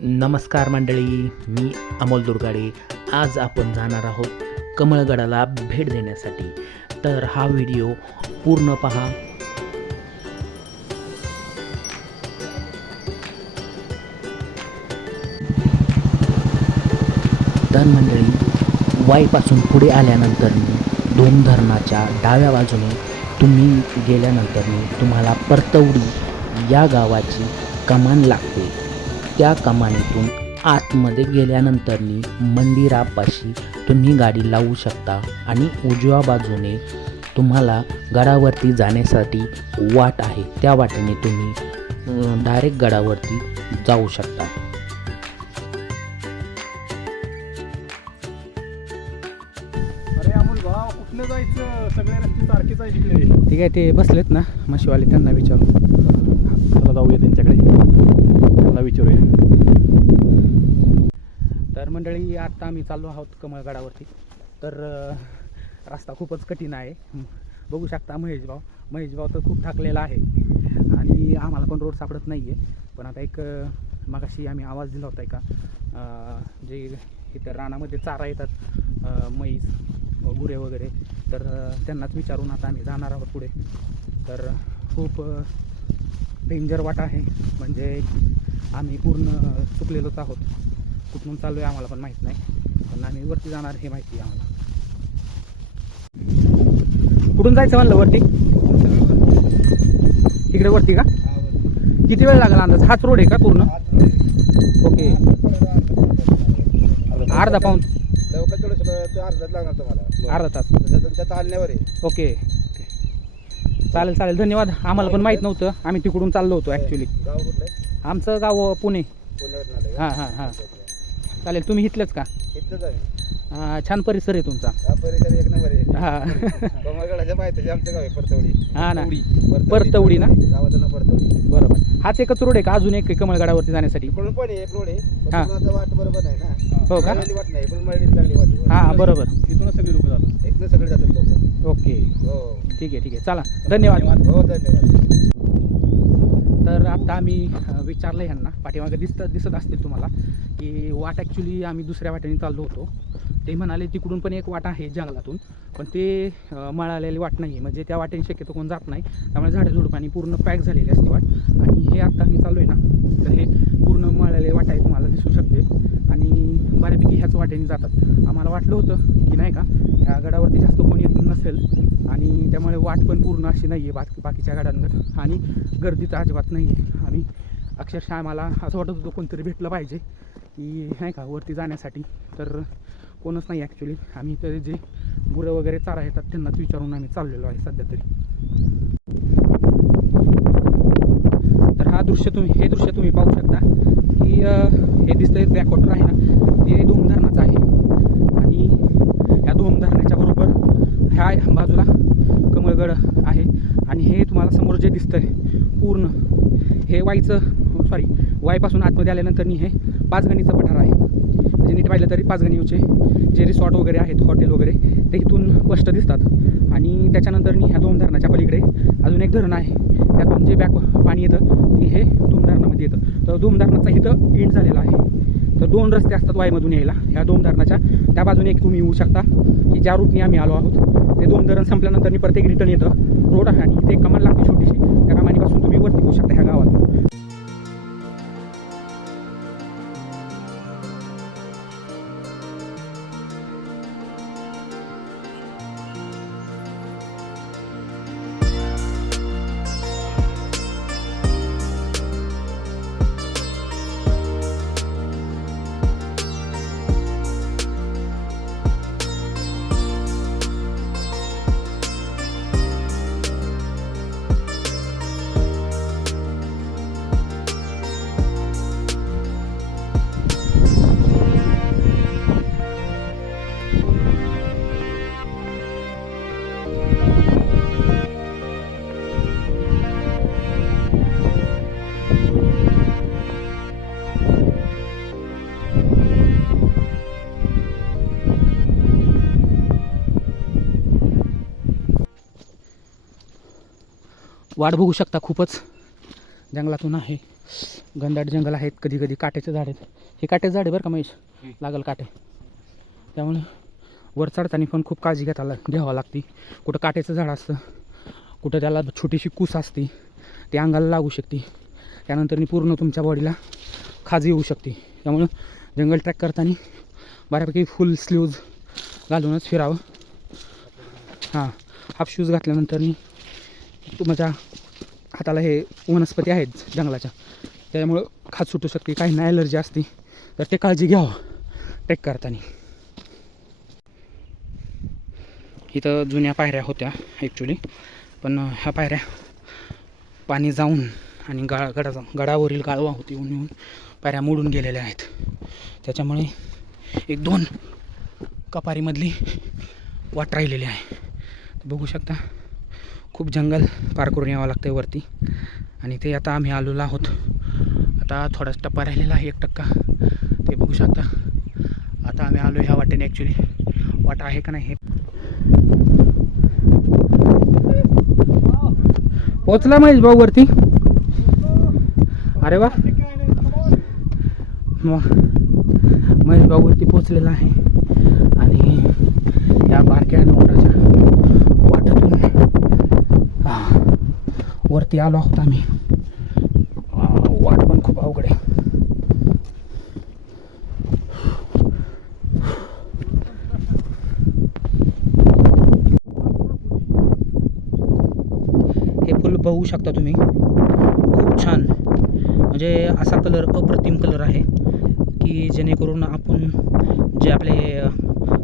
नमस्कार मंडळी मी अमोल दुर्गाडे. आज आपण जाणार आहोत कमळगडाला भेट देण्यासाठी. तर हा व्हिडिओ पूर्ण पहा. तर मंडळी वाईपासून पुढे आल्यानंतर दोन धरणाच्या डाव्या बाजूने तुम्ही गेल्यानंतर तुम्हाला परतवडी या गावाची कमान लागते. त्या कमानीतून आतमध्ये गेल्यानंतर मंदिरापाशी तुम्ही गाडी लावू शकता आणि उजव्या बाजूने तुम्हाला गडावरती जाण्यासाठी वाट आहे. त्या वाटेने तुम्ही डायरेक्ट गडावरती जाऊ शकता. अरे अमोल भाव कुठलं जायचं? सगळे रस्ते सारखेच आहे तिकडे ठीक आहे ते बसलेत ना म्हशीवाले त्यांना विचारू चला जाऊया त्यांच्याकडे. तुम्हाला विचारूया. तर मंडळी आत्ता आम्ही चाललो आहोत कमळगडावरती. तर रस्ता खूपच कठीण आहे. बघू शकता महेश भाऊ महेश भाऊ तर खूप थकलेला आहे. आणि आम्हाला पण रोड सापडत नाही आहे पण आता एक अं, मगाशी आम्ही आवाज दिला होता एका जे इथं रानामध्ये चारा येतात म्हैस गुरे वगैरे. तर त्यांनाच विचारून आता आम्ही जाणार आहोत पुढे. तर खूप डेंजर वाट आहे. म्हणजे आम्ही पूर्ण चुकलेलोच आहोत. कुठून चालू आहे आम्हाला पण माहीत नाही. पण आम्ही वरती जाणार हे माहिती आहे आम्हाला. कुठून जायचं म्हणलं वरती? इकडे वरती का? किती वेळ लागला अंदाज? हाच रोड आहे का पूर्ण? ओके. अर्धा पाऊन. अर्धाच लागणार तुम्हाला. अर्धा तास. ओके. चालेल चालेल. धन्यवाद. आम्हाला पण माहीत नव्हतं. आम्ही तिकडून चाललो होतो ॲक्च्युली आमचं गाव पुणे. हां हां हां. चालेल तुम्ही इथलंच का? इथलंच आहे. हां, छान परिसर आहे तुमचा. हा परिसर एक नंबर आहे. हां. कमळगडाच्या माहिती आमचं गाव आहे परतवडी. हां ना. परतवडी. परतवडी ना? गावाचं नाव परतवडी. बरोबर. हाच एकच रोड आहे का? अजून एक कमळगडावरती जाण्यासाठी? पण आहे एक रोड आहे. हा. वाट बरोबर आहे ना. हो का? मळलेली वाट नाही पण मळलेली चांगली वाट आहे. हां बरोबर. इथूनच सगळे लोक जातात. इथनं सगळे जातात. ओके. हो. ठीक आहे ठीक आहे. चला धन्यवाद. हो धन्यवाद. तर आता आम्ही विचारलं ह्यांना पाठीमागे दिसत दिसत असतील तुम्हाला की वाट ॲक्च्युली आम्ही दुसऱ्या वाटेने चाललो होतो. ते म्हणाले तिकडून पण एक वाट आहे जंगलातून पण ते मळालेली वाट नाही आहे म्हणजे त्या वाटेने शक्यतो कोण जात नाही. त्यामुळे झाडं झुडपाणी पूर्ण पॅक झालेली असते वाट. आणि हे आता आम्ही चाललो आहे ना तर हे पूर्ण मळालेली वाट आहे तुम्हाला दिसू शकते. आणि बऱ्यापैकी ह्याच वाटेने जातात. आम्हाला वाटलं होतं की नाही का ह्या गडावरती जास्त कोणी येत नसेल. आणि त्यामुळे वाट पण पूर्ण अशी नाही आहे बाकी बाकीच्या गाड्यांवर. आणि गर्दी तर अजिबात नाही आहे आम्ही अक्षरशः आम्हाला असं वाटत होतं कोणतरी भेटलं पाहिजे की नाही का वरती जाण्यासाठी. तर कोणच नाही ॲक्च्युली आम्ही तर जे गुरं वगैरे चारा येतात त्यांनाच विचारून आम्ही चाललेलो आहे सध्या तरी. तर हा दृश्य तुम्ही हे दृश्य तुम्ही पाहू शकता की हे दिसतंय बॅकवॉटर आहे ना ते धूम धरणाचं आहे आणि ह्या धूम धरणाच्या काय बाजूला कमळगड आहे. आणि हे तुम्हाला समोर जे दिसतंय पूर्ण हे वाईचं सॉरी वाईपासून आतमध्ये आल्यानंतर हे पाचगणीचं पठार आहे. म्हणजे नीट पाहिलं तरी पाचगणीचे जे रिसॉर्ट वगैरे आहेत हॉटेल वगैरे ते इथून स्पष्ट दिसतात. आणि त्याच्यानंतर ह्या दोन धरणाच्या पलीकडे अजून एक धरण आहे. त्यातून जे बॅक पाणी येतं ते हे धूम धरणामध्ये येतं. तर धूम धरणाचा इथं एंड झालेला आहे. तर दोन रस्ते असतात वाईमधून यायला. ह्या दोन धरणाच्या. त्या बाजूने एक तुम्ही येऊ शकता की ज्या रूटने आम्ही आलो आहोत ते दोन धरण संपल्यानंतर प्रत्येक रिटर्न येतं. रोड आहे आणि इथे एक कमान लागते छोटीशी. त्या कमानीपासून तुम्ही वरती येऊ शकता ह्या गावात वाट बघू शकता खूपच. जंगलातून आहे. घनदाट जंगल आहेत. कधी कधी काट्याचे झाड आहेत. हे काट्याचे झाड आहे बरं का महेश? लागल काटे. त्यामुळे वर चढताना पण खूप काळजी घेताला घ्यावं लागते. कुठं काट्याचं झाड असतं कुठं त्याला छोटीशी कूस असते ती अंगाला लागू शकते. त्यानंतर पूर्ण तुमच्या बॉडीला खाज येऊ शकते. त्यामुळं जंगल ट्रॅक करताना बऱ्यापैकी फुल स्लीव्ज घालूनच फिरावं. हां. हाफ शूज घातल्यानंतर तुमच्या हाताला हे वनस्पती आहेत जंगलाच्या. त्यामुळं खात सुटू शकते काही नाही ॲलर्जी असते तर ते काळजी घ्यावं ट्रेक करताना. इथं जुन्या पायऱ्या होत्या ॲक्च्युली पण ह्या पायऱ्या पाणी जाऊन आणि गा गडा गडावरील गाळवा होती येऊन येऊन पायऱ्या मोडून गेलेल्या आहेत. त्याच्यामुळे एक दोन कपारीमधली वाट राहिलेली आहे. बघू शकता. खूप जंगल पार करून यावं लागतं वरती. आणि ते आता आम्ही आलेलो आहोत. आता थोडाच टप्पा राहिलेला आहे एक टक्का. ते बघू शकता. आता आम्ही आलो ह्या वाटेने ॲक्च्युली वाट आहे का नाही हे? पोचला महेश भाऊ वरती. अरे वा. मग महेश भाऊ वरती पोचलेला आहे. आणि या बारक्या डोंगराच्या वरती आलो आहोत आम्ही. वाट पण खूप अवघड आहे. हे फुल बघू शकता तुम्ही. खूप छान. म्हणजे असा कलर अप्रतिम कलर आहे की जेणेकरून आपण जे आपले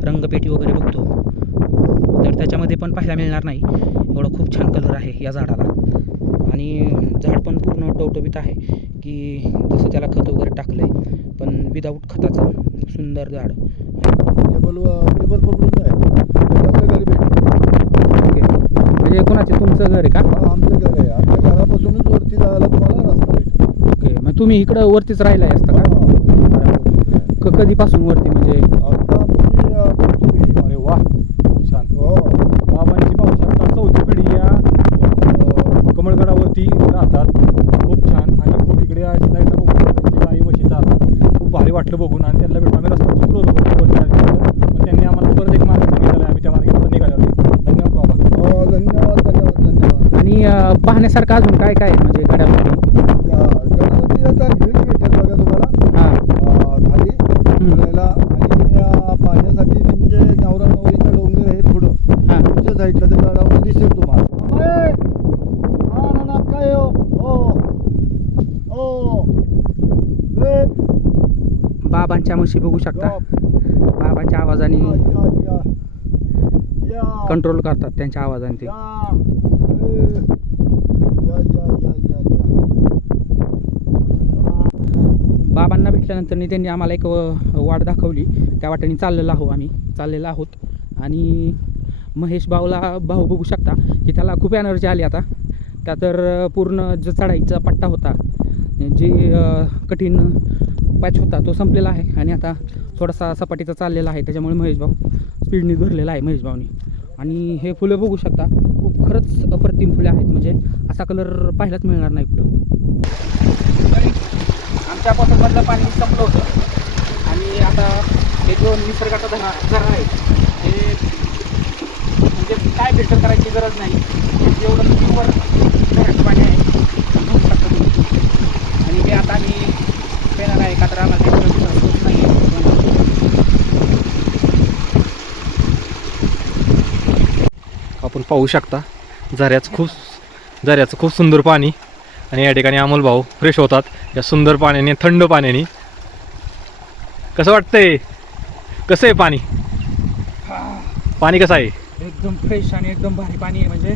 रंगपेटी वगैरे बघतो तर त्याच्यामध्ये पण पाहायला मिळणार नाही. एवढं खूप छान कलर आहे या झाडाला. आणि झाड पण पूर्ण टवटवीत आहे की जसं त्याला खत वगैरे टाकलं आहे पण विदाऊट खताचं सुंदर झाड. टेबल टेबल पकडून भेट म्हणजे कोणाचे? तुमचं घर आहे का? आमचं घर आहे. आमच्या घरापासूनच वरती जायला तुम्हाला रस्ता भेटेल. ओके. मग तुम्ही इकडं वरतीच राहिला असता. क- कधीपासून वरती? म्हणजे आता आमची अ, पुढची पिढी. अरे वा खूप छान हो बाबांची पाहू शकता चौथी पिढी या अ, कमळगडावरती राहतात खूप छान आणि खूप इकडे या साईडला बघून त्यांची गाई म्हशी चालतात खूप भारी वाटलं बघून आणि त्यांना भेटून आम्ही रस्ता चुकलो होतो पण त्यांनी आम्हाला परत एक मार्ग सांगितलेला आहे. आम्ही त्या मार्गाने परत निघालो. धन्यवाद बाबा. धन्यवाद धन्यवाद धन्यवाद. आणि पाहण्यासारखं अजून काय काय आहे? म्हणजे गडावरती ग- गणपती आता हिल भेटेल बघा तुम्हाला. हां. खाली फिरायला. आणि अ, पाहण्यासाठी म्हणजे नवरा नवरीचा डोंगर आहे पुढं. हां. पुढच्या साईडला ते गडावर दिसेल तुम्हाला अबे! हा, ना, ना, काय हो? हो. हो. वेट. बाबांच्या म्हशी बघू शकता. बाबांच्या आवाजाने कंट्रोल करतात त्यांच्या आवाजाने ते. बाबांना भेटल्यानंतर त्यांनी आम्हाला एक वाट दाखवली. त्या वाटेने चाललेलो आहो आम्ही. चाललेलो आहोत. आणि महेश भाऊला भाऊ बघू शकता की त्याला खूप एनर्जी आली आता. त्या तर पूर्ण जो चढाईचा पट्टा होता जे कठीण पॅच होता तो संपलेला आहे. आणि आता थोडासा सपाटीचा चाललेला आहे त्याच्यामुळे महेश भाऊ स्पीडनी धरलेला आहे महेश भाऊनी. आणि हे फुलं बघू शकता खूप खरंच अप्रतिम फुले आहेत. म्हणजे असा कलर पाहायलाच मिळणार नाही कुठं. आमच्या पॉटमधलं पाणी संपलं होतं. आणि आता हे जो निसर्गाचा धरा झरा आहे हे म्हणजे काय फिल्टर करायची गरज नाही. जेवढं प्युअर पाणी आहे आणि हे आता आम्ही पेणार आहे का तर आम्हाला त्याच्यावर विश्वास होत नाही आपण पाहू शकता झऱ्याचं खूप झऱ्याचं खूप सुंदर पाणी आणि या ठिकाणी अमोल भाऊ फ्रेश होतात. या सुंदर पाण्याने थंड पाण्याने. कसं वाटतंय? कसं आहे पाणी? पाणी कसं आहे? एकदम फ्रेश आणि एकदम भारी पाणी आहे. म्हणजे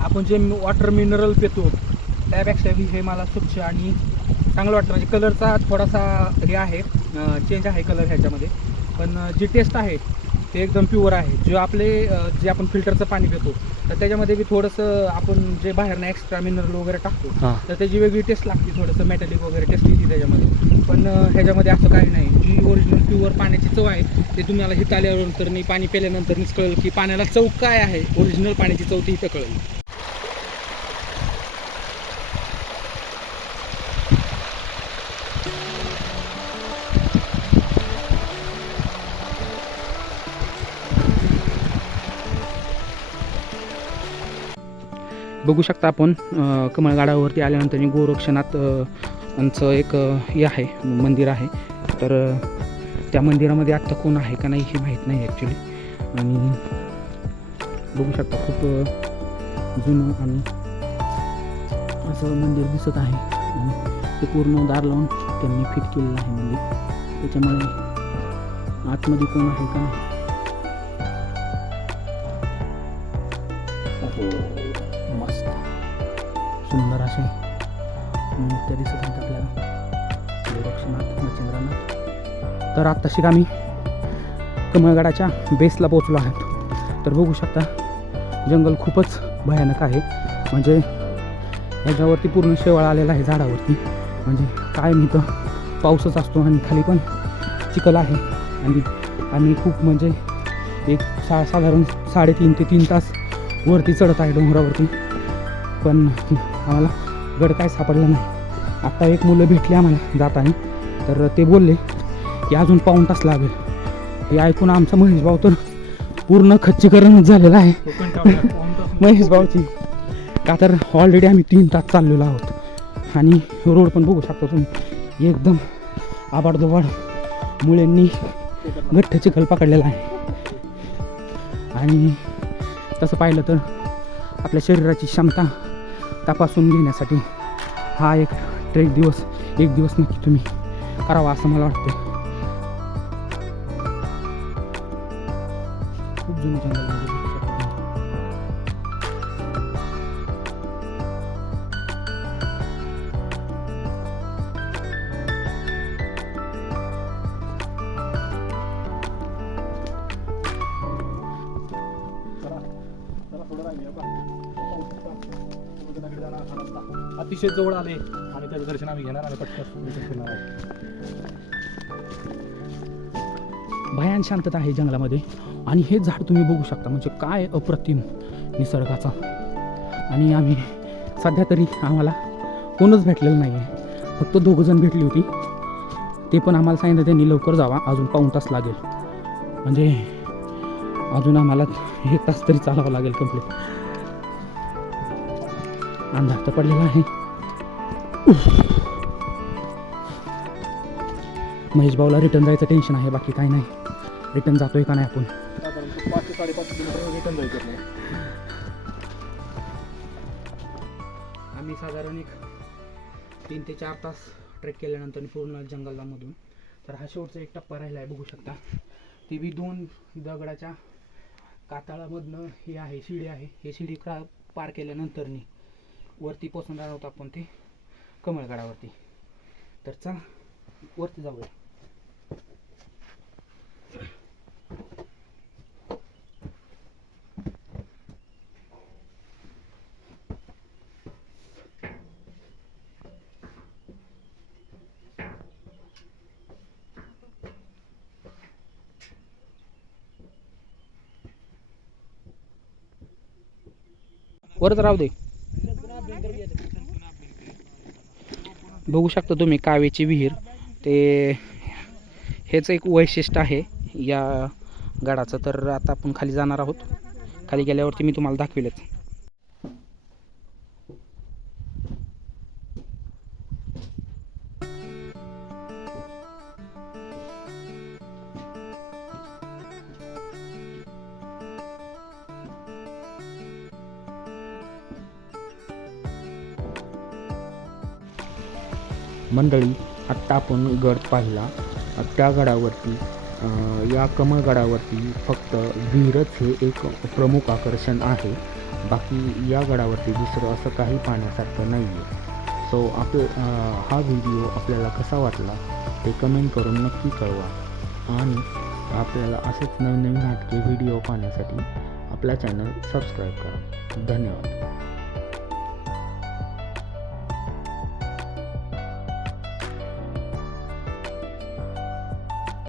आपण जे वॉटर मिनरल पितो त्यापेक्षा हे मला स्वच्छ आणि चांगलं वाटतं. म्हणजे कलरचा थोडासा हे आहे चेंज आहे कलर ह्याच्यामध्ये. पण जी टेस्ट आहे ते एकदम प्युअर आहे. जे आपले जे आपण फिल्टरचं पाणी पितो तर त्याच्यामध्ये बी थोडंसं आपण जे बाहेरनं एक्स्ट्रा मिनरल वगैरे टाकतो तर त्याची वेगळी टेस्ट लागते. थोडंसं मेटॅलिक वगैरे टेस्ट येते त्याच्यामध्ये. पण ह्याच्यामध्ये असं काही नाही. जी ओरिजिनल प्युअर पाण्याची चव आहे ते तुम्हाला हित आल्यानंतर पाणी प्याल्यानंतर कळेल की पाण्याला चव काय आहे. ओरिजिनल पाण्याची चव ती इथं कळेल. बघू शकता आपण कमळगाडावरती आल्यानंतर गोरक्षनाथ यांचं एक हे आहे मंदिर आहे. तर त्या मंदिरामध्ये आत्ता कोण आहे का नाही हे माहीत नाही ॲक्च्युली आणि बघू शकता खूप जुनं आणि असं मंदिर दिसत आहे. आणि ते पूर्ण दार लावून त्यांनी फिट केलेलं आहे मंदिर. त्याच्यामुळे आतमध्ये कोण आहे का नाही? हो. मस्त. सुंदर असे मूर्त्या दिसत आहेत आपल्याला. गोरक्षनाथ मच्छिंद्रनाथ तर आत्ताशी आम्ही कमळगडाच्या बेसला पोचलो आहोत. तर बघू शकता जंगल खूपच भयानक आहे. म्हणजे ह्याच्यावरती पूर्ण शेवाळ आलेला आहे झाडावरती. म्हणजे काय मी तर पाऊसच असतो आणि खाली पण चिखल आहे. आणि आम्ही खूप म्हणजे एक सा साधारण साडेतीन ते तीन तास वरती चढत आहे डोंगरावरती. पण आम्हाला गड काय सापडला नाही. आत्ता एक मुलं भेटली आम्हाला जाताना. तर ते बोलले की अजून पाऊण तास लागेल. हे ऐकून आमचा महेश भाऊ तर पूर्ण खच्चीकरणच झालेलं आहे. महेश भाऊची का तर ऑलरेडी आम्ही तीन तास चाललेलो आहोत. आणि रोड पण बघू शकतो तुम्ही एकदम आबाडदोबाड मुळ्यांनी घट्ट चिखल पकडलेला आहे. आणि तसं पाहिलं तर आपल्या शरीराची क्षमता तपासून घेण्यासाठी हा एक ट्रेक दिवस एक दिवस नक्की तुम्ही करावा असं मला वाटतं. खूप जुनं जंगल अतिशय जवळ आले आणि त्याचं दर्शन आम्ही घेणार आणि पटकन आहोत. भयान शांतता आहे जंगलामध्ये आणि हे झाड तुम्ही बघू शकता म्हणजे काय अप्रतिम निसर्गाचा. आणि आम्ही सध्या तरी आम्हाला कोणच भेटलेलं नाही आहे फक्त दोघंजण भेटली होती. ते पण आम्हाला सांगितलं त्यांनी लवकर जावा अजून पाऊण तास लागेल. म्हणजे अजून आम्हाला एक तास तरी चालावं लागेल कंप्लीट अंधार तर पडलेला आहे. महेश भाऊला रिटर्न जायचं टेन्शन आहे बाकी काय नाही. रिटर्न जातोय का नाही आपण? पाच ते साडेपाच किलोमीटर रिटर्न जायचं आम्ही साधारण एक तीन ते चार तास ट्रेक केल्यानंतर पूर्ण जंगलामधून. तर हा शेवटचा एक टप्पा राहिला आहे बघू शकता. ते बी दोन दगडाच्या कातळामधनं हे आहे शिडी आहे. हे शिडी का पार केल्यानंतरनी वरती पोचणार आहोत आपण ते. कमळगडावरती. तर चला वरती जाऊया. वरच राहू दे. बघू शकता तुम्ही कावेची विहीर. ते हेच एक वैशिष्ट्य आहे या गडाचं. तर आता आपण खाली जाणार आहोत. खाली गेल्यावरती मी तुम्हाला दाखवेलच. मंडळी आत्ता आपण गड पाहिला. त्या गडावरती या कमळगडावरती फक्त विहीरच हे एक प्रमुख आकर्षण आहे. बाकी या गडावरती दुसरं असं काही पाहण्यासारखं नाही आहे सो आप हा व्हिडिओ आपल्याला कसा वाटला ते कमेंट करून नक्की कळवा. आणि आपल्याला असेच नवनवीन नाटके व्हिडिओ पाहण्यासाठी आपला चॅनल सबस्क्राईब करा. धन्यवाद.